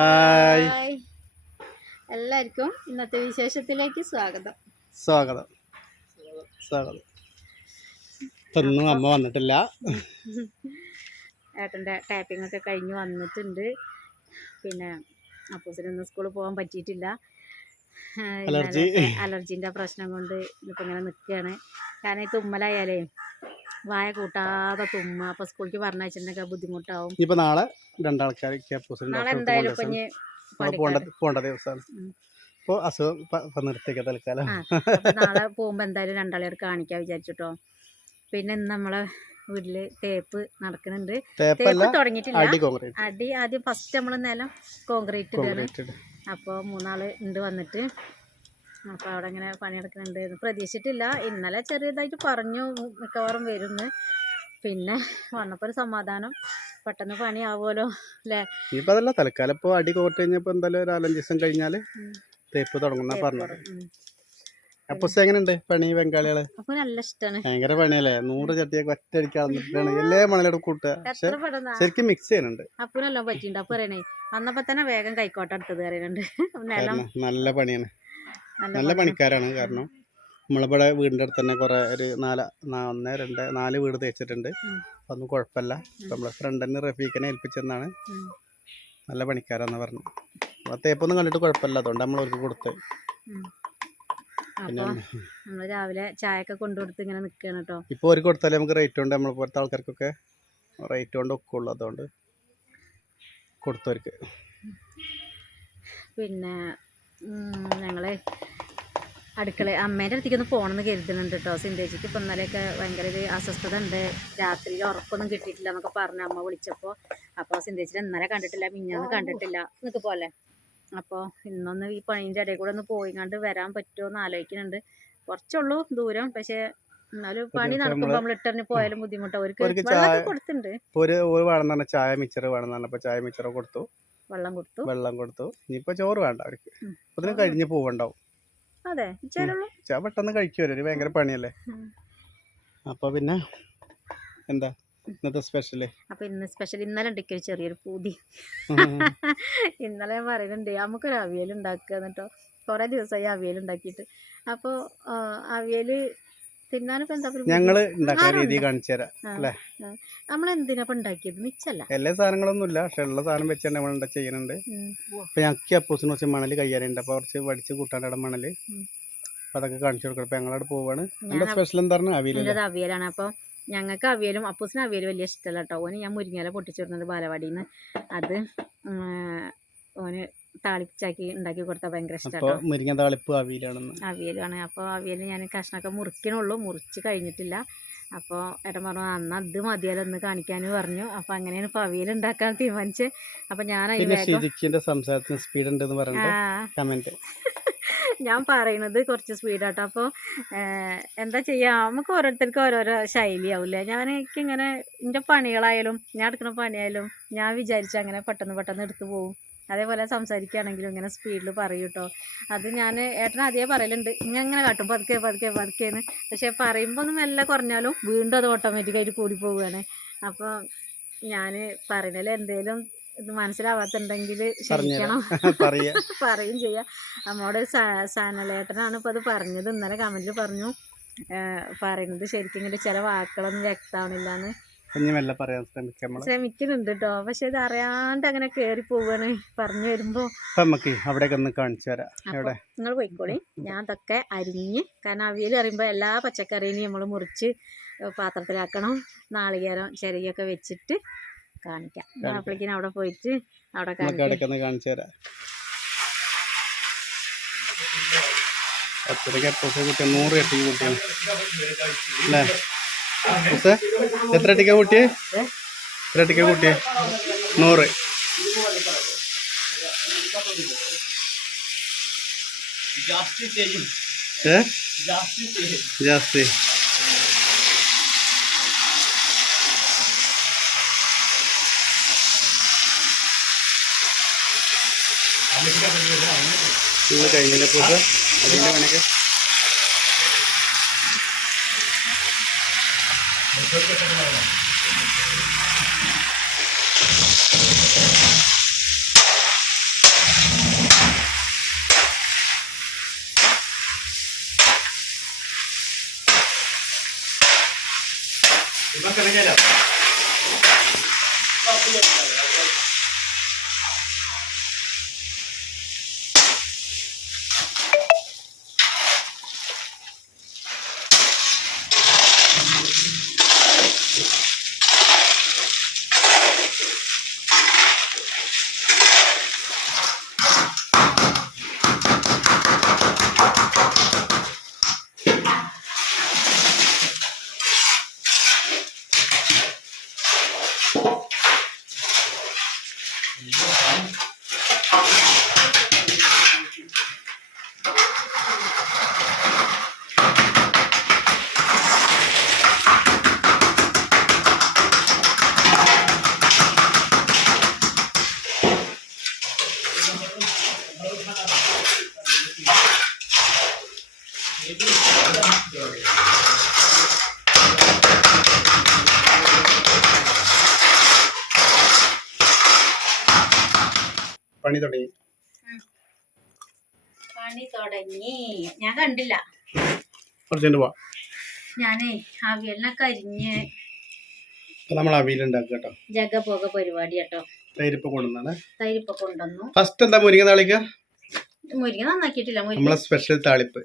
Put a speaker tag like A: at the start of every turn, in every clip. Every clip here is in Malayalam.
A: ഹായ്
B: എല്ലാവർക്കും ഇന്നത്തെ വിശേഷത്തിലേക്ക് സ്വാഗതം.
A: സ്വാഗതം. സ്വാഗതം. ഇപ്പൊന്നും അമ്മ വന്നിട്ടില്ല.
B: ഏട്ടന്റെ ടാപ്പിംഗ് ഒക്കെ കഴിഞ്ഞ് വന്നിട്ടുണ്ട്. പിന്നെ അപ്പൂസിനൊന്നും സ്കൂളിൽ പോകാൻ പറ്റിയിട്ടില്ല.
A: അലർജി.
B: അലർജീന്റെ പ്രശ്നം കൊണ്ട് ഇന്നിപ്പോൾ ഇങ്ങനെ നിൽക്കുകയാണ് കാരണം ഈ തുമ്മലായാലേ വായ കൂട്ടാതെ തുമ്മ അപ്പൊ സ്കൂളിലേക്ക് പറഞ്ഞയച്ചിട്ടുണ്ടെങ്കിൽ ബുദ്ധിമുട്ടാവും.
A: ഇപ്പൊ നാളെ രണ്ടാൾക്കാർ
B: നാളെ എന്തായാലും
A: പോണ്ട ദിവസമാണ്
B: ഉം.
A: അപ്പോൾ അസുഖം നിർത്തിയൊക്കെ തൽക്കാലം.
B: നാളെ പോകുമ്പോൾ എന്തായാലും രണ്ടാളെ കാണിക്കാൻ വിചാരിച്ചിട്ടോ. പിന്നെ ഇന്ന് നമ്മളെ വീട്ടിൽ തേപ്പ് നടക്കുന്നുണ്ട്. തേപ്പ് തുടങ്ങിയിട്ടില്ല.
A: അടി
B: ആദ്യം ഫസ്റ്റ് നമ്മൾ നിലം കോൺക്രീറ്റ് അപ്പൊ മൂന്നാൾ ഉണ്ട് വന്നിട്ട്. അപ്പോൾ അവിടെ ഇങ്ങനെ പണിയെടുക്കുന്നുണ്ട് പ്രതീക്ഷിച്ചിട്ടില്ല. ഇന്നലെ ചെറിയതായിട്ട് പറഞ്ഞു മിക്കവാറും വരുന്ന്. പിന്നെ വന്നപ്പോൾ ഒരു സമാധാനം. പെട്ടെന്ന് പണിയാവുമല്ലോ അല്ലേ?
A: ഇപ്പം അതല്ല തൽക്കാലം ഇപ്പോൾ അടി കോട്ട് കഴിഞ്ഞപ്പോൾ എന്തായാലും ഒരു നാലഞ്ച് ദിവസം കഴിഞ്ഞാൽ. തേപ്പ് തുടങ്ങുന്ന പറഞ്ഞത്. അപ്പൊ എങ്ങനെയുണ്ട് പണി
B: ബംഗാളികൾ നല്ല ഇഷ്ടമാണ്
A: ഭയങ്കര പണിയല്ലേ? നൂറ് ചട്ടിയൊക്കെ ഒറ്റ അളന്നിട്ടാണ് എല്ലാ മണലോട് കൂട്ടുക. ശരിക്കും മിക്സ് ചെയ്യുന്നുണ്ട്.
B: അപ്പനെല്ലാം പറ്റിണ്ട് അപ്പൊ പറയണേ വന്നപ്പോ തന്നെ വേഗം കൈക്കോട്ട എടുത്തത് പറയുന്നുണ്ട് നിലം
A: നല്ല പണിയാണ്.
B: നല്ല
A: നല്ല
B: പണി.
A: പണിക്കാരാണ് കാരണം നമ്മളിവിടെ വീടിന്റെ അടുത്ത് തന്നെ കുറേ ഒരു നാല് ഒന്ന് രണ്ട് നാല് വീട് തേച്ചിട്ടുണ്ട്. അതൊന്നും കുഴപ്പമില്ല. നമ്മളെ ഫ്രണ്ടിന് റഫീഖിനെ ഏൽപ്പിച്ചെന്നാണ്. നല്ല പണിക്കാരാന്ന് പറഞ്ഞു അപ്പോൾ തേപ്പൊന്നും കണ്ടിട്ട് കുഴപ്പമില്ല. അതുകൊണ്ട് നമ്മൾ അവർക്ക് കൊടുത്ത്. പിന്നെ
B: അപ്പൊ നമ്മൾ രാവിലെ ചായയൊക്കെ കൊണ്ടുകൊടുത്ത് ഇങ്ങനെ നിക്കാണ് കേട്ടോ.
A: ഇപ്പോൾ അവർക്ക് കൊടുത്താലേ നമുക്ക് റേറ്റ് ഉണ്ട്. നമ്മളെ പോലത്തെ ആൾക്കാർക്കൊക്കെ റേറ്റ് കൊണ്ട് ഒക്കുള്ളൂ. അതുകൊണ്ട് കൊടുത്തവർക്ക്.
B: പിന്നെ ഞങ്ങൾ അടുക്കള അമ്മേന്റെ അടുത്തേക്ക് ഒന്ന് പോകണമെന്ന് കരുതുന്നുണ്ട് കേട്ടോ സിന്ധേജിക്ക് ഇപ്പം ഇന്നലെയൊക്കെ ഭയങ്കര ഒരു അസ്വസ്ഥത ഉണ്ട് രാത്രിയിൽ ഉറക്കൊന്നും കിട്ടിയിട്ടില്ല എന്നൊക്കെ പറഞ്ഞു അമ്മ വിളിച്ചപ്പോൾ അപ്പോൾ സിന്തേച്ചിനെ ഇന്നലെ കണ്ടിട്ടില്ല മിഞ്ഞാന്ന് കണ്ടിട്ടില്ല. എന്നൊക്കെ പോലെ അപ്പോൾ ഇന്നൊന്ന് ഈ പണീന്റെ ഇടയിൽ കൂടെ ഒന്ന് പോയി കണ്ട് വരാൻ പറ്റുമോ എന്ന് ആലോചിക്കുന്നുണ്ട്. കുറച്ചുള്ളൂ ദൂരം പക്ഷേ എന്നാലും പണി നടക്കുമ്പോൾ നമ്മൾ ഇട്ടറിന് പോയാലും ബുദ്ധിമുട്ടാണ് അവർക്ക് കൊടുത്തിട്ടുണ്ട്.
A: ഒരു ചായ മിച്ചർ വേണം പറഞ്ഞപ്പോൾ ചായ മിച്ചർ കൊടുത്തു.
B: വെള്ളം കൊടുത്തു.
A: വെള്ളം കൊടുത്തു. ഇനിയിപ്പോൾ ചോറ് വേണ്ട അവർക്ക്. അതിന് കഴിഞ്ഞ് പോവണ്ടാവും.
B: അതെ
A: ചാ പെട്ടെന്ന് കഴിക്കുമല്ലോ ഒരു ഭയങ്കര പണിയല്ലേ? അപ്പൊ പിന്നെ എന്താ ഇന്നത്തെ സ്പെഷ്യൽ
B: അപ്പൊ ഇന്ന് സ്പെഷ്യൽ ഇന്നലെ ഉണ്ടെങ്കിൽ ഒരു ചെറിയൊരു പൂതി. ഇന്നലെ ഞാൻ പറയുന്നുണ്ട് നമുക്കൊരു അവിയൽ ഉണ്ടാക്കുക എന്നിട്ടോ. കുറേ ദിവസമായി അവിയൽ ഉണ്ടാക്കിയിട്ട് അപ്പോൾ അവിയൽ ആരുണ്ട്?
A: രീതി കാണിച്ചു തരാം അല്ലേ?
B: നമ്മൾ എന്തിനാ ഇപ്പം ഉണ്ടാക്കിയത്? മിച്ചല്ല.
A: എല്ലാ സാധനങ്ങളൊന്നും ഇല്ല പക്ഷെ ഉള്ള സാധനം വെച്ച് തന്നെ നമ്മൾ ചെയ്യുന്നുണ്ട് ഞങ്ങൾക്ക് അപ്പൂസിന് കുറച്ച് മണൽ കയ്യാറുണ്ട് അപ്പൊ കുറച്ച് വടിച്ച് കൂട്ടാൻ മണൽ അപ്പൊ അതൊക്കെ കാണിച്ചു കൊടുക്കണം. ഞങ്ങളവിടെ പോവാണ്.
B: എന്റെ
A: സ്പെഷ്യൽ എന്താ പറഞ്ഞാൽ അവിയിലല്ലേ?
B: എന്റെത് അവിയലാണ്. അപ്പൊ ഞങ്ങൾക്ക് അവിയലും അപ്പൂസിന് അവിയൽ വലിയ ഇഷ്ടമല്ല കേട്ടോ. ഓന് ഞാൻ മുരിങ്ങല പൊട്ടിച്ചിരുന്നത് ബാലവാടിയിൽ നിന്ന് അത് ഓന് താളിച്ചാക്കി ഉണ്ടാക്കി കൊടുത്താൽ ഭയങ്കര ഇഷ്ടമാണ്
A: മുരിങ്ങ താളിപ്പ് അവിയലാണെന്ന്.
B: അവിയലാണ് അപ്പോൾ അവിയൽ ഞാൻ കഷ്ണമൊക്കെ മുറിക്കണുള്ളൂ. മുറിച്ച് കഴിഞ്ഞിട്ടില്ല. അപ്പോൾ ഏട്ടൻ പറഞ്ഞു അന്ന് അത് മതിയല്ലോ. ഒന്ന് കാണിക്കാൻ പറഞ്ഞു. അപ്പോൾ അങ്ങനെയാണ് ഇപ്പോൾ അവിയൽ ഉണ്ടാക്കാൻ തീരുമാനിച്ചത് അപ്പോൾ ഞാൻ
A: അതിന്റെ സംസാരത്തിന് സ്പീഡ് ഉണ്ടെന്ന് പറഞ്ഞു കമന്റ്
B: ഞാൻ പറയുന്നത് കുറച്ച് സ്പീഡാട്ടോ അപ്പോൾ എന്താ ചെയ്യുക നമുക്ക് ഓരോരുത്തർക്കും ഓരോരോ ശൈലിയാവില്ലേ? ഞാൻ എനിക്കിങ്ങനെ എന്റെ പണികളായാലും ഞാൻ എടുക്കുന്ന പണിയായാലും ഞാൻ വിചാരിച്ച അങ്ങനെ പെട്ടെന്ന് പെട്ടെന്ന് എടുത്തു പോകും അതേപോലെ സംസാരിക്കുകയാണെങ്കിലും ഇങ്ങനെ സ്പീഡിൽ പറയും കേട്ടോ അത് ഞാൻ ഏട്ടൻ അതേ പറയലുണ്ട്. ഇങ്ങനെ ഇങ്ങനെ കാട്ടും. പതുക്കെ പതുക്കെ പതുക്കേന്ന്. പക്ഷേ പറയുമ്പോൾ ഒന്നും മെല്ലെ കുറഞ്ഞാലും വീണ്ടും അത് ഓട്ടോമാറ്റിക്കായിട്ട് കൂടി പോവുകയാണ്. അപ്പോൾ ഞാൻ പറയുന്നതിൽ എന്തെങ്കിലും ഇത് മനസ്സിലാവാത്തുണ്ടെങ്കിൽ ക്ഷമിക്കണം.
A: പറയാ.
B: ചെയ്യാം. നമ്മുടെ സാനലേട്ടനാണ് ഇപ്പോൾ അത് പറഞ്ഞത്. ഇന്നലെ കമന്റിൽ പറഞ്ഞു പറയുന്നത് ശരിക്കും ഇങ്ങനെ ചില വാക്കുകളൊന്നും വ്യക്തമാവണില്ല എന്ന്
A: ഇനി മെല്ലെ പറയാൻ ശ്രമിക്കാം
B: ശ്രമിക്കുന്നുണ്ട് കേട്ടോ പക്ഷെ ഇത് അറിയാണ്ട് അങ്ങനെ കേറി പോവാണ്. പറഞ്ഞു വരുമ്പോൾ
A: നമുക്ക് ഒന്ന് കാണിച്ചു തരാം. എവിടെ?
B: നിങ്ങൾ പോയിക്കോളി. ഞാൻ അതൊക്കെ അരിഞ്ഞ് കാരണം അവിയൽ അറിയുമ്പോൾ എല്ലാ പച്ചക്കറിയും നമ്മൾ മുറിച്ച് പാത്രത്തിലാക്കണം. നാളികേരം ചെറിയൊക്കെ വെച്ചിട്ട് കാണിക്കാം. ഞാൻ അപ്പോഴേക്കിനും അവിടെ പോയിട്ട് അവിടെ
A: കാണിച്ചു തരാം. പച്ചരക്ക് എപ്പോഴും കുട്ടിയ നൂറ് എട്ടിക്ക് കുട്ടിയാണ് അല്ലേ? എത്ര എട്ടിക്കാ കൂട്ടിയേ? എത്ര എട്ടിക്കാ കൂട്ടിയേ? നൂറ്. ജാസ്തി. കഴിഞ്ഞില്ലേ പൂസ അതിന്റെ പണിക്ക് Thank you. പണി തുടങ്ങി.
B: പണി തുടങ്ങി. ഞാൻ കണ്ടില്ല. ഞാനേ അവിയലിനൊക്കെ അരിഞ്ഞ്
A: കേട്ടോ.
B: ജഗ പോക പരിപാടി കേട്ടോ.
A: തൈരിപ്പ കൊണ്ടുവന്നാണ്.
B: തൈരിപ്പ കൊണ്ടുവന്നു.
A: ഫസ്റ്റ് എന്താ മുരിങ്ങ താളിക്ക
B: മുരിങ്ങ നന്നാക്കിയിട്ടില്ല
A: നമ്മളെ സ്പെഷ്യൽ താളിപ്പ്.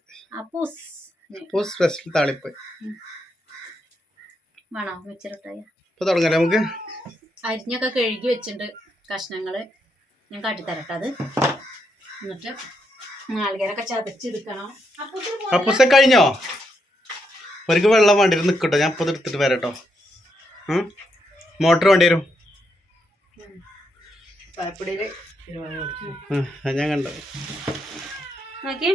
A: സ്പെഷ്യൽ താളിപ്പ്.
B: വേണോ? മിച്ചറിട്ടായ
A: ഇപ്പൊ തുടങ്ങാം നമുക്ക്?
B: അരിഞ്ഞൊക്കെ കഴുകി വെച്ചിട്ടുണ്ട് കഷ്ണങ്ങൾ. ഞാൻ കാട്ടിത്തരട്ടെ അത്. എന്നിട്ട് നാളികേരൊക്കെ ചതച്ചെടുക്കണം.
A: അപ്പൂസ കഴിഞ്ഞോ? ഒരിക്കൽ വെള്ളം വേണ്ടി വരും. നിൽക്കട്ടോ ഞാൻ ഇപ്പോൾ എടുത്തിട്ട് വരാട്ടോ. മോട്ടർ വേണ്ടി വരും. ഞാൻ കണ്ടു.
B: നോക്കി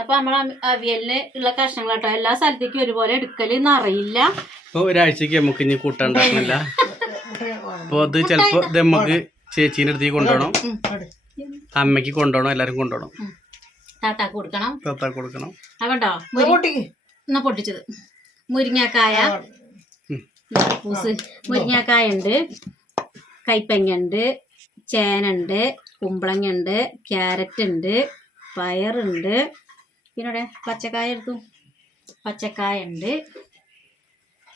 B: അപ്പൊ നമ്മൾ അവിയലിന് ഉള്ള കഷ്ണങ്ങളാട്ടോ. എല്ലാ സ്ഥലത്തേക്കും ഒരുപോലെ എടുക്കൽ അറിയില്ല.
A: ഇപ്പൊ ഒരാഴ്ചക്ക് നമുക്ക് ഇനി കൂട്ടാണ്ടാക്കുന്നില്ല അപ്പൊ അത് ചിലപ്പോ നമുക്ക് ചേച്ചീന്റെ അടുത്തേക്ക് കൊണ്ടുപോകണം. അമ്മയ്ക്ക് കൊണ്ടുപോകണം എല്ലാവരും കൊണ്ടുപോകണം.
B: താത്താക്ക് കൊടുക്കണം.
A: താത്താക്ക് കൊടുക്കണം.
B: അതുകൊണ്ടോ എന്നാ പൊട്ടിച്ചത് മുരിങ്ങാക്കായ. പൂസ് മുരിങ്ങാക്കായ. ഉണ്ട് കൈപ്പങ്ങ ഉണ്ട് ചേനുണ്ട് കുമ്പളങ്ങ ഉണ്ട് ക്യാരറ്റ് ഉണ്ട് പയറുണ്ട്. പിന്നെ പച്ചക്കായ എടുത്തു. പച്ചക്കായ ഉണ്ട്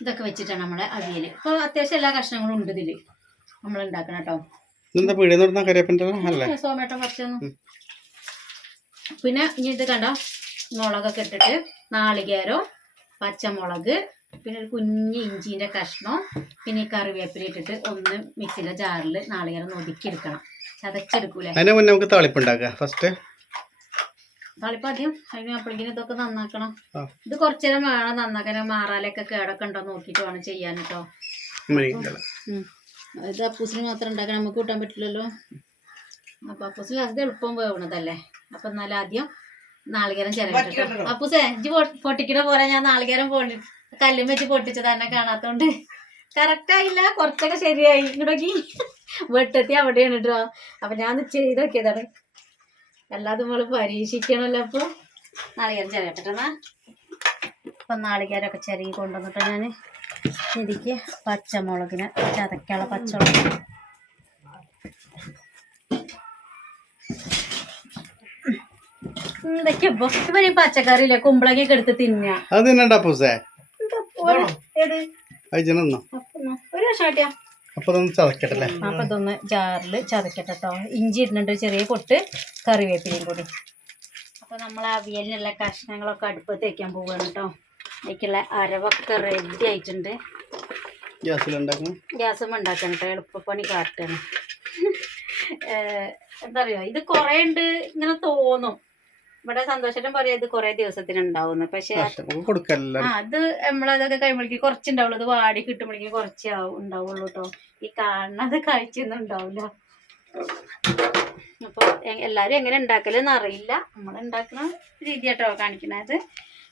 B: ഇതൊക്കെ വെച്ചിട്ടാണ് നമ്മളെ അവിയൽ ഇപ്പോൾ അത്യാവശ്യം എല്ലാ കഷ്ണങ്ങളും ഉണ്ട് ഇതിൽ നമ്മൾ ഉണ്ടാക്കണം കേട്ടോ.
A: ഇതെന്താ പീടിയ നടന്ന കറിയപ്പന്റെ അല്ലേ?
B: സോമേട്ട പറിച്ചൊന്നും. പിന്നെ ഇനി ഇത് കണ്ട? മുളകൊക്കെ ഇട്ടിട്ട് നാളികേരം പച്ചമുളക് പിന്നെ ഒരു കുഞ്ഞ് ഇഞ്ചിന്റെ കഷ്ണം പിന്നെ ഈ കറിവേപ്പില ഇട്ടിട്ട് ഒന്ന് മിക്സിയിലെ ജാറിൽ നാളികേരം ഒതുക്കിയെടുക്കണം. ചതച്ചെടുക്കൂലേ?
A: അതിന് മുന്നേ നമുക്ക് താളിപ്പ് ഉണ്ടാക്കുക ഫസ്റ്റ്
B: താളിപ്പ് ആദ്യം അതിന് അപ്പോഴേക്കും ഇതൊക്കെ നന്നാക്കണം. ഇത് കുറച്ചു നേരം വേണം നന്നാക്കാൻ. മാറാലൊക്കെ കേടൊക്കെ ഉണ്ടോ നോക്കിയിട്ട് വേണം ചെയ്യാൻ കേട്ടോ. ഇത് അപ്പൂസിന് മാത്രം ഉണ്ടാക്കാൻ നമുക്ക് കൂട്ടാൻ പറ്റില്ലല്ലോ. അപ്പൊ അപ്പൂസിന് അത് എളുപ്പം വേവണതല്ലേ? അപ്പൊ എന്നാലും ആദ്യം നാളികേരം ചിരകട്ടോ അപ്പൂസേ ഇജ്ജ് പൊട്ടിക്കണ പോലെ ഞാൻ നാളികേരം പൊട്ടി കല്ലും വെച്ച് പൊട്ടിച്ചത് തന്നെ കാണാത്തോണ്ട്. കറക്റ്റ് ആയില്ല കുറച്ചൊക്കെ ശരിയായി. ഇങ്ങോട്ടേക്ക് വെട്ടെത്തി അവിടെയാണ് കേട്ടോ അപ്പൊ ഞാൻ ചെയ്ത് നോക്കിയതാണ്. അല്ലാതെ നമ്മൾ പരീക്ഷിക്കണല്ലോ അപ്പൊ. നാളികേരം ചിരകട്ടെന്നാ അപ്പൊ നാളികേരമൊക്കെ ചിരകി കൊണ്ടുവന്നിട്ടോ ഞാൻ ഇതിക്ക് പച്ചമുളകിന് ചതക്കാനുള്ള പച്ചമുളക്. എന്തൊക്കെയാ ഇപ്പൊ. ഇവർ പച്ചക്കറിയില്ലേ കുമ്പളങ്ങയൊക്കെ എടുത്ത് തിന്നാ.
A: അത് തിന്നണ്ട
B: അപ്പൊ എന്നാ, ഒരു വർഷം
A: അതൊന്ന് ചതക്കട്ടല്ലേ
B: അപ്പൊ ഇതൊന്ന് ജാറിൽ ചതക്കട്ടെ കേട്ടോ ഇഞ്ചി ഇടുന്നുണ്ട് ചെറിയ പൊട്ട് കറിവേപ്പിലയും കൂടി. അപ്പൊ നമ്മൾ അവിയലിനുള്ള കഷ്ണങ്ങളൊക്കെ അടുപ്പത്ത് വെക്കാൻ പോവുകയാണ് കേട്ടോ അതിലേക്കുള്ള അരവൊക്കെ റെഡി ആയിട്ടുണ്ട്.
A: ഗ്യാസിലുണ്ടാക്കണം?
B: ഗ്യാസും ഉണ്ടാക്കണം കേട്ടോ എളുപ്പപ്പണി കാട്ടാണ്. എന്താ പറയുക ഇത് കുറേ ഉണ്ട് ഇങ്ങനെ തോന്നും. ഇവിടെ സന്തോഷം പറയാം ഇത് കുറേ ദിവസത്തിനുണ്ടാവുന്നു. പക്ഷെ അത് നമ്മളതൊക്കെ കഴിയുമ്പോഴേക്ക് കുറച്ചുണ്ടാവുള്ളൂ. ഇത് വാടി കിട്ടുമ്പോഴേക്ക് കുറച്ചേ ഉണ്ടാവുള്ളൂ കേട്ടോ ഈ കാണുന്നത് കാഴ്ചയൊന്നും ഉണ്ടാവില്ല അപ്പോൾ എല്ലാവരും എങ്ങനെ ഉണ്ടാക്കലെന്ന് അറിയില്ല. നമ്മൾ ഉണ്ടാക്കുന്ന രീതി കാണിക്കണത്.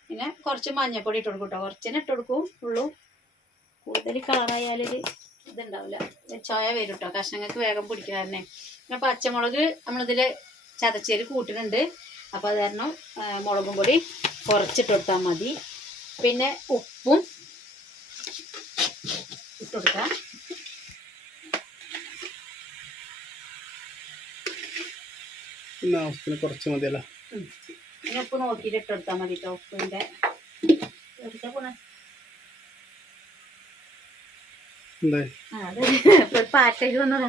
B: പിന്നെ കുറച്ച് മഞ്ഞപ്പൊടി ഇട്ട് കൊടുക്കും കേട്ടോ കുറച്ചിനെ ഇട്ട് കൊടുക്കും. ഉള്ളൂ. കൂടുതൽ കളറായാലൊരു ഇതുണ്ടാവില്ല. ചോയ വരും കേട്ടോ കഷ്ണങ്ങൾക്ക് വേഗം പിടിക്കുക തന്നെ പിന്നെ പച്ചമുളക് നമ്മളിതിൽ ചതച്ചേരി കൂട്ടിട്ടുണ്ട്. അപ്പോൾ അത് കാരണം മുളകും പൊടി കുറച്ചിട്ട് കൊടുത്താൽ മതി. പിന്നെ ഉപ്പും ഇട്ട് കൊടുക്കാം.
A: പിന്നെ കുറച്ച് മതിയല്ലോ.
B: പിന്നെ ഉപ്പ് നോക്കിയിട്ട് ഇട്ടെടുത്താൽ മതി കേട്ടോ ഉപ്പിന്റെ എടുത്താൽ പോണേ. അത്. വന്നതാ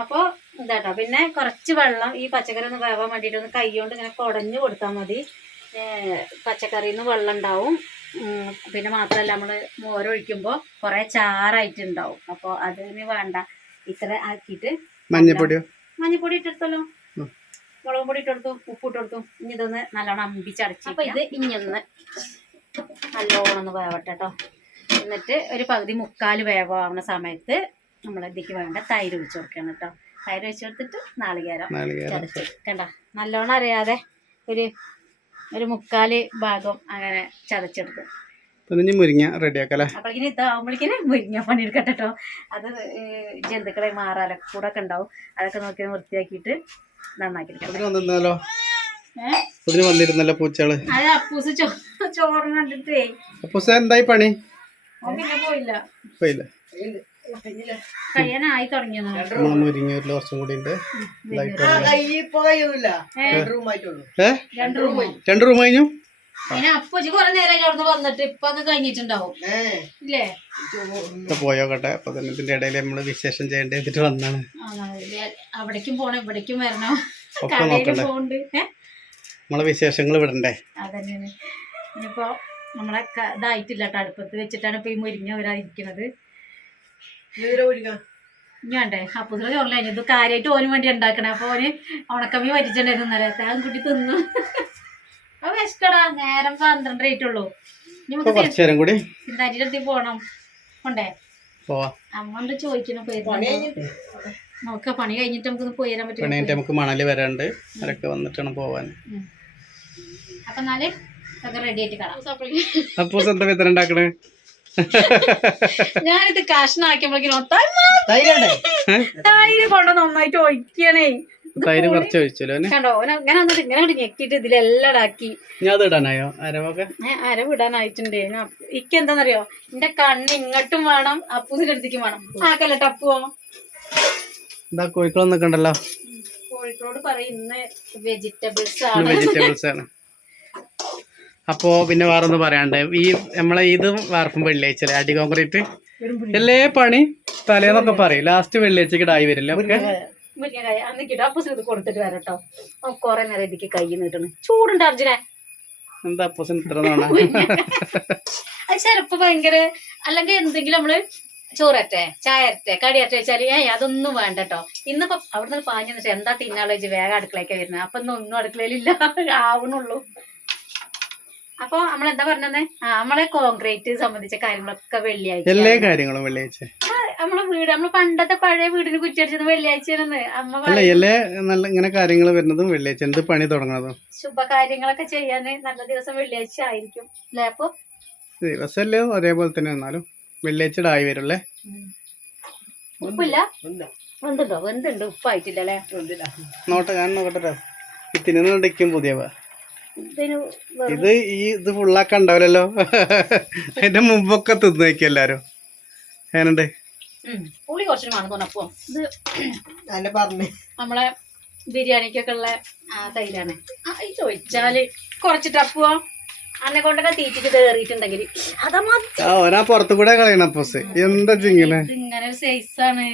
B: അപ്പൊ എന്താട്ടോ പിന്നെ കുറച്ച് വെള്ളം ഈ പച്ചക്കറി ഒന്ന് വേവാൻ വേണ്ടിയിട്ട് ഒന്ന് കൈ കൊണ്ട് ഇങ്ങനെ കുടഞ്ഞു കൊടുത്താൽ മതി. പച്ചക്കറിയിൽ നിന്ന് വെള്ളം ഉണ്ടാവും. പിന്നെ മാത്രമല്ല നമ്മൾ മോരൊഴിക്കുമ്പോൾ കുറേ ചാറായിട്ടുണ്ടാവും. അപ്പോൾ അതിന് വേണ്ട. ഇത്ര ആക്കിയിട്ട്
A: മഞ്ഞപ്പൊടിയോ?
B: മഞ്ഞപ്പൊടി ഇട്ടെടുത്തല്ലോ മുളകും പൊടി ഇട്ടെടുത്തു ഉപ്പ് ഇട്ടെടുത്തു ഇനി ഇതൊന്ന് നല്ലോണം അമ്പിച്ചടച്ചു അപ്പൊ ഇത് ഇനിയൊന്ന് നല്ലോണം ഒന്ന് വേവട്ടെ കേട്ടോ എന്നിട്ട് ഒരു പകുതി മുക്കാൽ വേവാവുന്ന സമയത്ത് നമ്മൾ ഇതിക്ക് വേണ്ട തൈര് ഒഴിച്ചു കൊടുക്കണം കേട്ടോ. തൈര് ഒഴിച്ചു കൊടുത്തിട്ട് നാളികേരം ചതച്ച് കണ്ട? നല്ലോണം അറിയാതെ ഒരു ഒരു മുക്കാൽ ഭാഗം അങ്ങനെ ചതച്ചെടുത്ത്.
A: മുരിങ്ങ റെഡിയാക്കല്ലേ
B: അപ്പോഴേക്കിന് ഇതാവുമ്പോഴേക്കിന് മുരിങ്ങ പണിയെടുക്കട്ടെ കേട്ടോ. അത് ജന്തുക്കളെ മാറാല കൂടെ ഒക്കെ ഉണ്ടാവും. അതൊക്കെ നോക്കി വൃത്തിയാക്കിയിട്ട് നന്നാക്കി എടുക്കണം
A: അതിന് വന്നിരുന്നല്ലോ പൂച്ചകൾ.
B: അത് അപ്പൂസ് ചോറ് കണ്ടിട്ടേ.
A: അപ്പൂസ എന്തായി പണി?
B: പോയില്ല.
A: കുറച്ചും കൂടി ഉണ്ട്
B: രണ്ട് റൂം.
A: രണ്ട് റൂം കഴിഞ്ഞു?
B: അപ്പൂജി കുറെ നേരം വന്നിട്ട് ഇപ്പൊ അത് കഴിഞ്ഞിട്ടുണ്ടാവും. ഇല്ലേ?
A: ഇപ്പൊ പോയോക്കട്ടെ അപ്പൊ തന്നെ ഇതിന്റെ ഇടയിൽ നമ്മൾ വിശേഷം ചെയ്യേണ്ടി വെച്ചിട്ട് വന്നാണ്.
B: അവിടേക്കും പോണം ഇവിടേക്കും വരണം.
A: ഒക്കെ
B: പോണ്ട് ഏ?
A: നമ്മളെ വിശേഷങ്ങൾ വിടണ്ടേ?
B: അതന്നെ ഇനിയിപ്പോ നമ്മളെ ഇതായിട്ടില്ല കേട്ടോ. അടുപ്പത്ത് വെച്ചിട്ടാണ് ഇപ്പൊ ഈ മുരിങ്ങ? വരാതിരിക്കണത് ഞാണ്ടേ അപ്പൊ ഇതിനെ ചോറില്ല ഇത് കാര്യമായിട്ട് ഓന് വേണ്ടി ഉണ്ടാക്കണേ. അപ്പൊ ഓന് ഉണക്കമ്മി വരിച്ചിട്ടുണ്ടായിരുന്നു ഇന്നലെ. താൻ കുട്ടി തിന്നു. അപ്പൊ ഇഷ്ടടാ നേരം പന്ത്രണ്ട് ആയിട്ടുള്ളൂ. ഉള്ളൂ നമുക്ക് പോണം. കൊണ്ടേ?
A: പോവാ
B: അമ്മ കൊണ്ട് ചോദിക്കണം നമുക്ക് പണി കഴിഞ്ഞിട്ട് നമുക്ക് പോയി തരാൻ പറ്റും.
A: നമുക്ക് മണൽ വരാണ്ട്. വന്നിട്ടാണ് പോവാൻ.
B: അപ്പൊ എന്നാൽ
A: അപ്പൂസ് എന്താ വിത്തനം ഉണ്ടാക്കണേ?
B: ഞാനിത് കഷ്ണാക്കിയപ്പോഴേക്കും തൈര് കൊണ്ട് നന്നായിട്ട് ഒഴിക്കണേ.
A: തൈര് കുറച്ച് ഒഴിച്ചല്ലോ
B: കണ്ടോ ഞാൻ ഇങ്ങനെ വന്നിട്ട് ഇങ്ങനെ കൊണ്ട് ഞെക്കിയിട്ട് ഇതിലെല്ലാം ഇടാക്കി
A: ഞാൻ ഇടാനായോ? അരവൊക്കെ?
B: ഞാൻ അര വിടാനായിട്ടുണ്ട് ഇക്ക് എന്താന്നറിയോ? എന്റെ കണ്ണ് ഇങ്ങോട്ടും വേണം അപ്പൂസിന്റെ അടുത്തേക്കും വേണം. ആക്കല്ലേ ടപ്പുവോ?
A: എന്താ കോഴിക്കോട് ഉണ്ടല്ലോ.
B: കോഴിക്കോട് പറയും ഇന്ന് വെജിറ്റബിൾസ് ആണ്.
A: വെജിറ്റബിൾസ് ആണ്. അപ്പോ പിന്നെ വേറെ ഒന്ന് പറയാണ്ട്. ഈ നമ്മളെ ഇത് വാർപ്പും വെള്ളിയാഴ്ച അല്ലേ അടി കോൺക്രീറ്റ് എല്ലേ പണി തലേന്നൊക്കെ പറയും. ലാസ്റ്റ് വെള്ളിയാഴ്ചക്ക് ഡായി വരില്ല. ഒക്കെ
B: മുരിങ്ങക്കായ ഇത് കൊടുത്തിട്ട് വരട്ടോ. കൊറേ നേരം ഇതിക്ക് കൈ നീട്ടണ് ചൂടുണ്ട് അർജുനെ.
A: എന്താ അപ്പൂസിന് ഇത്ര നോണ
B: അത് ചിലപ്പോ ഭയങ്കര അല്ലെങ്കിൽ എന്തെങ്കിലും നമ്മൾ ചോററ്റെ ചായറ്റെ കടിയറ്റെ വെച്ചാൽ ഏഹ് അതൊന്നും വേണ്ട കേട്ടോ ഇന്നിപ്പോ അവിടുന്ന് പാഞ്ഞു എന്താ തിന്നാളോ വെച്ച് വേഗം അടുക്കളയൊക്കെ വരുന്നത്. അപ്പൊ ഇന്ന് ഒന്നും അടുക്കളയിലില്ല ആവണുള്ളൂ. അപ്പൊ നമ്മൾ എന്താ പറഞ്ഞത് നമ്മളെ കോൺക്രീറ്റ് സംബന്ധിച്ച കാര്യങ്ങളൊക്കെ വെള്ളിയാഴ്ച
A: എല്ലാ കാര്യങ്ങളും വെള്ളിയാഴ്ച.
B: നമ്മളെ വീട് നമ്മൾ പണ്ടത്തെ പഴയ വീടിന് കുറ്റിയടിച്ചത് വെള്ളിയാഴ്ചയാണെന്ന് അമ്മ
A: അല്ല എല്ലാ നല്ല ഇങ്ങനെ കാര്യങ്ങൾ വരുന്നതും വെള്ളിയാഴ്ച. എന്ത് പണി തുടങ്ങുന്നതും
B: ശുഭകാര്യങ്ങളൊക്കെ ചെയ്യാന് നല്ല ദിവസം വെള്ളിയാഴ്ച ആയിരിക്കും. അല്ലേ അപ്പൊ?
A: ദിവസമല്ലേ അതേപോലെ തന്നെ വന്നാലും വെള്ളിയാഴ്ച ആയി വരുള്ളേ
B: ഉപ്പില്ല? വെന്തുണ്ടോ വെന്തുണ്ട് ഉപ്പായിട്ടില്ല അല്ലേ?
A: നോട്ടെ ഞാൻ നോക്കട്ടെ പുതിയവ. ഇത് ഈ ഇത് ഫുള്ളാക്കാൻ ഉണ്ടാവില്ലല്ലോ. അതിന്റെ മുമ്പൊക്കെ തിന്നേക്കും എല്ലാരും. ഏനണ്ട്
B: പുളി കുറച്ചിട്ട് വേണം തോന്നപ്പോ ഇത് നമ്മളെ ബിരിയാണിക്കൊക്കെ ഉള്ള തൈലാണ് ചോദിച്ചാൽ കുറച്ചിട്ട് അപ്പോ അന്നെ കൊണ്ടൊക്കെ തീറ്റിട്ട് കയറിയിട്ടുണ്ടെങ്കിൽ അതാ മതി.
A: ആ ഓനാ പുറത്തു കൂടെ കളയണ അപ്പോസ്. എന്താ ചിങ്ങനെ
B: ഇങ്ങനെ? ഒരു സൈസാണ്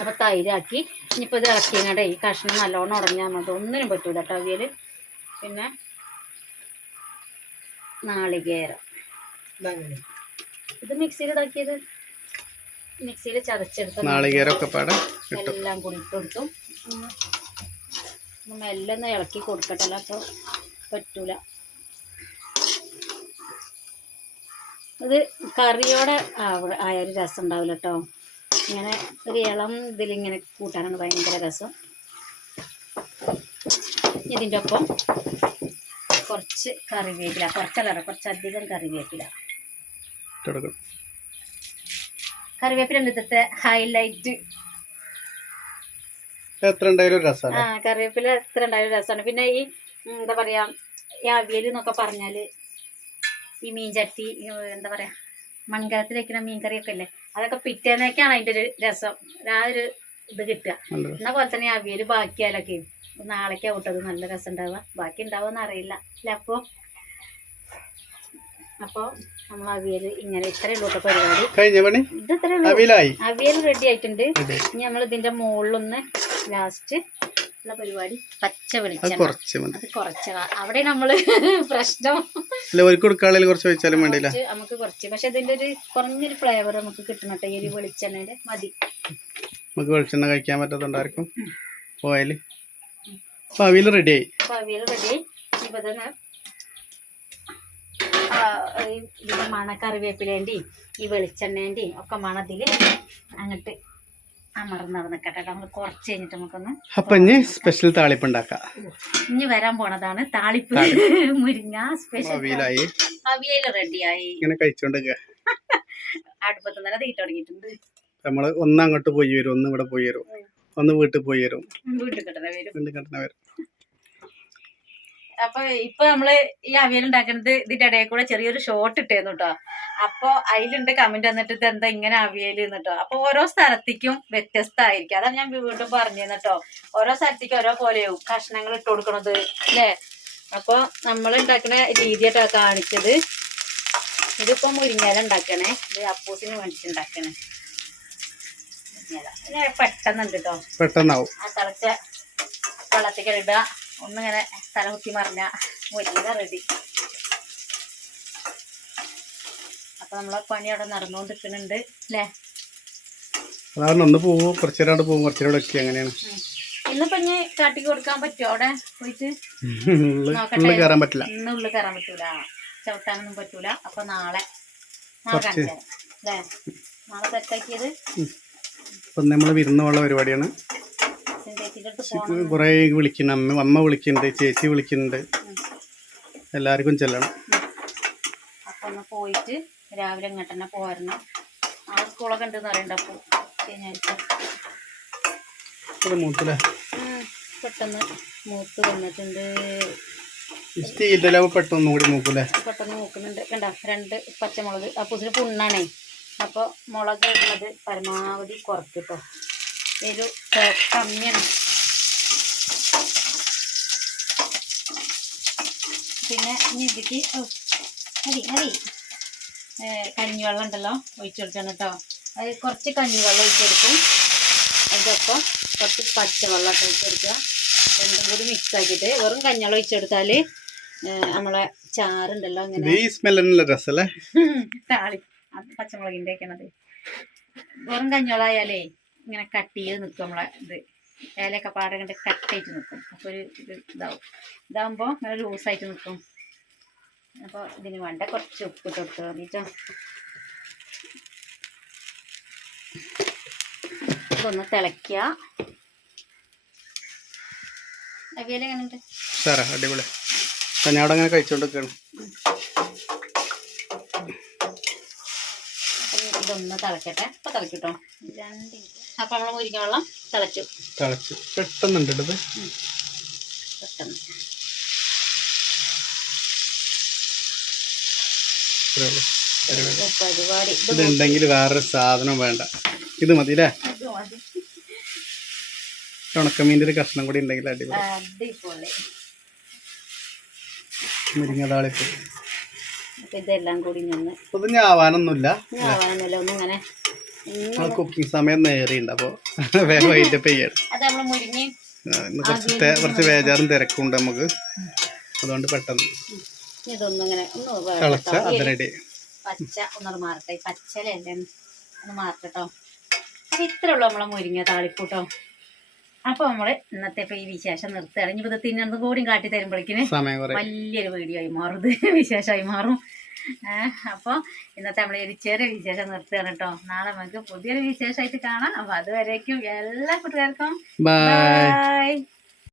B: അപ്പൊ തൈരാക്കി. ഇനിയിപ്പോ ഇത് ഇറക്കിയങ്ങടെ ഈ കഷ്ണം നല്ലോണം ഉടഞ്ഞാൽ മതി. ഒന്നിനും പറ്റൂല കേട്ടോ അവിയൽ. പിന്നെ നാളികേരം. ഇത് മിക്സിയിൽ ഇതാക്കിയത്? മിക്സിയിൽ ചതച്ചെടുത്ത
A: നാളികേരൊക്കെ പാടെ
B: എല്ലാം കൂടി ഇട്ടെടുത്തു മെല്ലെ ഒന്ന് ഇളക്കി കൊടുക്കട്ടല്ലോ അപ്പോൾ പറ്റൂല. ഇത് കറിയോടെ ആയൊരു ആയാലും രസം ഉണ്ടാവില്ല കേട്ടോ ഇങ്ങനെ ഒരു ഇളം ഇതിലിങ്ങനെ കൂട്ടാനാണ് ഭയങ്കര രസം. ഇതിന്റെ ഒപ്പം കുറച്ച് കറിവേപ്പില കുറച്ചല്ല കുറച്ചധികം കറിവേപ്പില. കറിവേപ്പില ഇന്നത്തെ ഹൈലൈറ്റ്
A: എത്ര ഉണ്ടായാലും
B: ആ
A: രസമാണ്.
B: കറിവേപ്പില എത്ര ഉണ്ടായാലും രസമാണ്. പിന്നെ ഈ എന്താ പറയാ ഈ അവിയൽ എന്നൊക്കെ പറഞ്ഞാൽ ഈ മീൻചട്ടി എന്താ പറയാ മൺകലത്തിൽ വെക്കുന്ന മീൻ കറിയൊക്കെ അല്ലേ അതൊക്കെ പിറ്റേന്നേക്കാണ് അതിന്റെ ഒരു രസം. ആ ഒരു ഇത് കിട്ടുക. എന്നാ പോലെ തന്നെ അവിയൽ ബാക്കിയാലൊക്കെ നാളേക്കാ വിട്ടത് നല്ല രസം ഉണ്ടാവുക ബാക്കി ഉണ്ടാവുമെന്ന് അറിയില്ല. അല്ല അപ്പോ? അപ്പോ നമ്മൾ അവിയൽ ഇങ്ങനെ ഇത്രയേ ഉള്ളൂ പരിപാടി. ഇത് ഇത്രയേ ഉള്ളൂ. അവിയൽ റെഡി ആയിട്ടുണ്ട്. ഇനി നമ്മൾ ഇതിന്റെ മുകളിലൊന്ന് ലാസ്റ്റ് ഉള്ള പരിപാടി? പച്ച
A: അത്
B: വെളിച്ചെണ്ണ
A: കുറച്ച് മതി.
B: അത് കുറച്ച് അവിടെ നമ്മൾ പ്രശ്നം.
A: അല്ല ഒരു കൊടുക്കാളിൽ കുറച്ച് വെച്ചാലും വേണ്ടില്ല
B: നമുക്ക് കുറച്ച്. പക്ഷെ ഇതിന്റെ ഒരു കുറഞ്ഞൊരു ഫ്ലേവർ നമുക്ക് കിട്ടണട്ടെ കേട്ടോ ഈ ഒരു വെളിച്ചെണ്ണയുടെ മതി.
A: നമുക്ക് വെളിച്ചെണ്ണ കഴിക്കാൻ പറ്റത്തുണ്ടായിരിക്കും ഓയിൽ അപ്പൊ അവിയൽ റെഡിയായി
B: അപ്പൊ അവിയൽ റെഡി ഇപ്പൊ തന്നെ ഇതിന്റെ മണ കറിവേപ്പിലേന്റെയും ഈ വെളിച്ചെണ്ണേന്റെയും ഒക്കെ മണത്തിൽ അങ്ങോട്ട് നമ്മൾ കുറച്ച് കഴിഞ്ഞിട്ട് നമുക്കൊന്ന്
A: അപ്പൊ ഇനി സ്പെഷ്യൽ താളിപ്പ് ഉണ്ടാക്കാം.
B: ഇനി വരാൻ പോണതാണ് താളിപ്പ് മുരിങ്ങ സ്പെഷ്യൽ
A: അവിയലായി.
B: അവിയൽ റെഡിയായി
A: ഇങ്ങനെ
B: അടുപ്പത്ത് തന്നെ തീറ്റ തുടങ്ങിയിട്ടുണ്ട്.
A: നമ്മൾ ഒന്ന് അങ്ങോട്ട് പോയി വരും ഒന്ന് ഇവിടെ പോയി വരും. ഒന്ന് വീട്ടിൽ പോയി വരും.
B: വീട്ടിൽ കിട്ടണ വരും.
A: വീട്ടിൽ കിട്ടണ വരും.
B: അപ്പൊ ഇപ്പൊ നമ്മൾ ഈ അവിയൽ ഉണ്ടാക്കുന്നത് ഇതിന്റെ ഇടയിൽ കൂടെ ചെറിയൊരു ഷോർട്ട് ഇട്ടേന്നു കേട്ടോ അപ്പൊ അതിലുണ്ട് കമന്റ് വന്നിട്ട് ഇത് എന്താ ഇങ്ങനെ അവിയൽ എന്നിട്ടോ അപ്പൊ ഓരോ സ്ഥലത്തേക്കും വ്യത്യസ്തമായിരിക്കും. അതാണ് ഞാൻ വീണ്ടും പറഞ്ഞു കേട്ടോ ഓരോ സ്ഥലത്തേക്കും ഓരോ പോലെയാവും. കഷ്ണങ്ങൾ ഇട്ട് കൊടുക്കണത് അല്ലേ അപ്പൊ നമ്മൾ ഉണ്ടാക്കുന്ന രീതിയായിട്ടാ കാണിച്ചത്. ഇതിപ്പോ മുരിങ്ങയില ഉണ്ടാക്കണേ. ഇത് അപ്പൂസിന് വേണ്ടിട്ട് ഉണ്ടാക്കണേ. പെട്ടെന്നുണ്ട് കേട്ടോ
A: പെട്ടെന്നാവും.
B: ആ തിളച്ച വെള്ളത്തിൽ ഇടുക. ഒന്നിങ്ങനെ തലകുത്തി മറിഞ്ഞ മുരിങ്ങ റെഡി. അപ്പൊ നമ്മളെ പണി അവിടെ നടന്നുകൊണ്ടിരിക്കുന്നുണ്ട് അല്ലേ
A: അതാണ് ഒന്ന് പോവും? കുറച്ചേരാണ്ട് പോവും. കുറച്ചേരം വെക്കുക അങ്ങനെയാണ്.
B: ഇന്നിപ്പോ ഇനി കാട്ടി കൊടുക്കാൻ പറ്റുമോ അവിടെ പോയിട്ട്?
A: ഉള്ളിൽ കയറാൻ പറ്റില്ല.
B: ഇന്ന് ഉള്ളിൽ കയറാൻ പറ്റൂല. ചവിട്ടാനൊന്നും പറ്റൂല. അപ്പൊ നാളെ നാളെ കാണിച്ചു തരാം നാളെ സെറ്റാക്കിയത്
A: ഇപ്പൊ നമ്മൾ വിരുന്നുള്ള പരിപാടിയാണ്. കുറെ വിളിക്കുന്നു അമ്മ അമ്മ വിളിക്കുന്നുണ്ട് ചേച്ചി വിളിക്കുന്നുണ്ട്. എല്ലാവർക്കും ചെല്ലണം.
B: അപ്പൊ ഒന്ന് പോയിട്ട് രാവിലെ ഇങ്ങോട്ട് തന്നെ പോരണം. ആ സ്കൂളൊക്കെ ഉണ്ടെന്ന് പറയണ്ട അപ്പൊ ശനിയാഴ്ച.
A: മൂത്തില്ലേ?
B: പെട്ടെന്ന് മൂത്ത് വന്നിട്ടുണ്ട്.
A: സ്റ്റീലിലാവുമ്പോ പെട്ടെന്ന് കൂടി മൂക്കൂലേ
B: പെട്ടെന്ന് മൂക്കുന്നുണ്ട്. കണ്ട? രണ്ട് പച്ചമുളക്. അപ്പൂസിന് പുണ്ണാണേ. അപ്പോൾ മുളക് ഇടുന്നത് പരമാവധി കുറയ്ക്കട്ടോ ഒരു കമ്മിയാണ്. പിന്നെ ഇനി ഇതിക്ക് മതി മതി കഞ്ഞിവെള്ളം ഉണ്ടല്ലോ ഒഴിച്ചു കൊടുക്കണം കേട്ടോ. അത് കുറച്ച് കഞ്ഞിവെള്ളം ഒഴിച്ചു കൊടുക്കും. അതിന്റെ കുറച്ച് പച്ചവെള്ളം ഒക്കെ ഒഴിച്ചു കൊടുക്കുക. രണ്ടും കൂടി മിക്സ് ആക്കിയിട്ട് വെറും കഞ്ഞിവെള്ളം ഒഴിച്ചു കൊടുത്താൽ നമ്മളെ ചാറുണ്ടല്ലോ അങ്ങനെ.
A: രസല്ലേ?
B: താളി. പച്ചമുളകിന്റെ ഒക്കെയാണത് വെറും കഞ്ഞിവെള്ളം ആയാലേ ഇങ്ങനെ കട്ടിയിൽ നിൽക്കും നമ്മളെ ഇത്. ഇലയൊക്കെ പാടെ കണ്ട് കട്ടായിട്ട് നിൽക്കും അപ്പോൾ ഒരു ഇത് ഇതാവും. ഇതാകുമ്പോൾ നല്ല ലൂസായിട്ട് നിൽക്കും അപ്പോൾ ഇതിന് വേണ്ട കുറച്ച് ഉപ്പ് തൊട്ട് മതിട്ടോ ഇതൊന്ന് തിളയ്ക്കുക. അവിയൽ
A: സാറേ അടിപൊളി. ഞാൻ അവിടെ അങ്ങനെ കഴിച്ചോണ്ടിരിക്കുകയാണ്
B: അപ്പം ഇതൊന്ന് തിളക്കട്ടെ. അപ്പോൾ തിളക്കിട്ടോ? രണ്ട് അപ്പോൾ നമ്മൾ മുരിങ്ങ വെള്ളം തിളച്ചു.
A: തിളച്ചു. പെട്ടെന്നുണ്ട് ഇത്.
B: പെട്ടെന്ന്.
A: ഇത്രേ ഉള്ളൂ. പരിപാടി.
B: ഇത് പരിപാടി. ഇത്
A: ഇത് ഉണ്ടെങ്കിൽ വേറൊരു സാധനം വേണ്ട. ഇത് മതി അല്ലേ? ഉണക്കമീന്റെ ഒരു കഷ്ണം കൂടി ഉണ്ടെങ്കിൽ അടിപൊളി.
B: അടിപൊളി. അപ്പം ഇതെല്ലാം കൂടി നിന്ന്
A: ഇതൊന്നും ആവാനൊന്നുമില്ല
B: ആവാനൊന്നുമില്ല ഒന്നും ഒന്നിങ്ങനെ
A: നമ്മൾ കുക്കിംഗ് സമയം നേരെയുണ്ട് അപ്പോൾ വേഗം വൈകിട്ടപ്പ് ചെയ്യണം. ഇന്ന് കുറച്ച് കുറച്ച് വേജാറും തിരക്കുണ്ട് നമുക്ക്. അതുകൊണ്ട് പെട്ടെന്ന് തിളച്ച. അത് റെഡി
B: പച്ച ഒന്നത് മാറട്ടെ. പച്ചലല്ലേ ഒന്ന് മാറട്ടോ അപ്പം ഇത്രേ ഉള്ളൂ നമ്മളെ മുരിങ്ങ അപ്പോൾ നമ്മൾ ഇന്നത്തെ ഇപ്പോൾ ഈ വിശേഷം നിർത്തുകയാണ്. ഇനി ഇത് തിന്നുന്നത് കൂടിയും കാട്ടി തരുമ്പോഴേക്കിന് വലിയൊരു വീഡിയോ ആയി മാറും. ഇത് വിശേഷമായി മാറും. അപ്പോൾ ഇന്നത്തെ നമ്മൾ ഒരു ചെറിയ വിശേഷം നിർത്തുകയാണ് കേട്ടോ. നാളെ നമുക്ക് പുതിയൊരു വിശേഷമായിട്ട് കാണാം. അപ്പോൾ അതുവരേക്കും എല്ലാ കൂട്ടുകാർക്കും
A: ബൈ
B: ബൈ